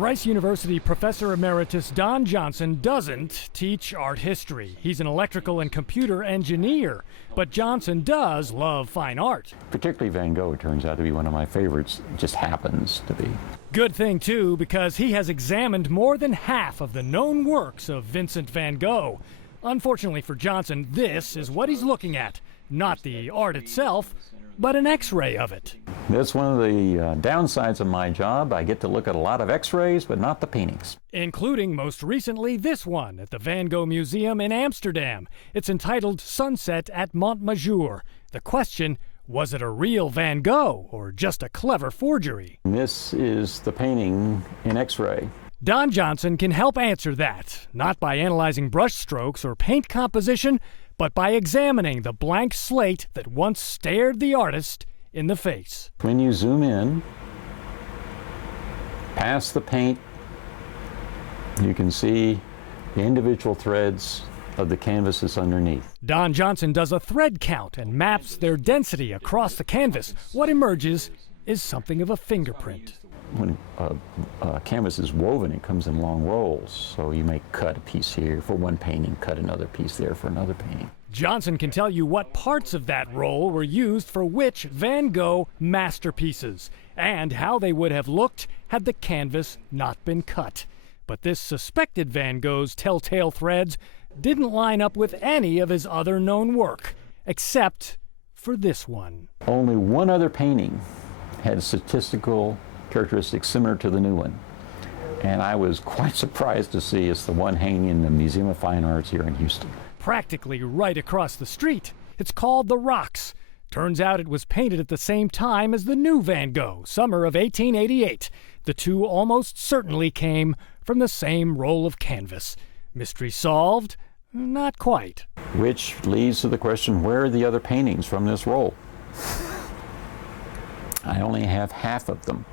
Rice University Professor Emeritus Don Johnson doesn't teach art history. He's an electrical and computer engineer. But Johnson does love fine art. Particularly Van Gogh turns out to be one of my favorites. It just happens to be. Good thing, too, because he has examined more than half of the known works of Vincent van Gogh. Unfortunately for Johnson, this is what he's looking at. Not the art itself, but an X-ray of it. That's one of the downsides of my job. I get to look at a lot of X-rays, but not the paintings. Including, most recently, this one at the Van Gogh Museum in Amsterdam. It's entitled Sunset at Montmajour. The question, was it a real Van Gogh or just a clever forgery? This is the painting in X-ray. Don Johnson can help answer that, not by analyzing brush strokes or paint composition, but by examining the blank slate that once stared the artist in the face. When you zoom in, past the paint, you can see the individual threads of the canvases underneath. Don Johnson does a thread count and maps their density across the canvas. What emerges is something of a fingerprint. When a canvas is woven, it comes in long rolls, so you may cut a piece here for one painting, cut another piece there for another painting. Johnson can tell you what parts of that roll were used for which Van Gogh masterpieces, and how they would have looked had the canvas not been cut. But this suspected Van Gogh's telltale threads didn't line up with any of his other known work, except for this one. Only one other painting had statistical characteristics similar to the new one, and I was quite surprised to see it's the one hanging in the Museum of Fine Arts here in Houston. Practically right across the street. It's called The Rocks. Turns out it was painted at the same time as the new Van Gogh, summer of 1888. The two almost certainly came from the same roll of canvas. Mystery solved? Not quite. Which leads to the question, where are the other paintings from this roll? I only have half of them.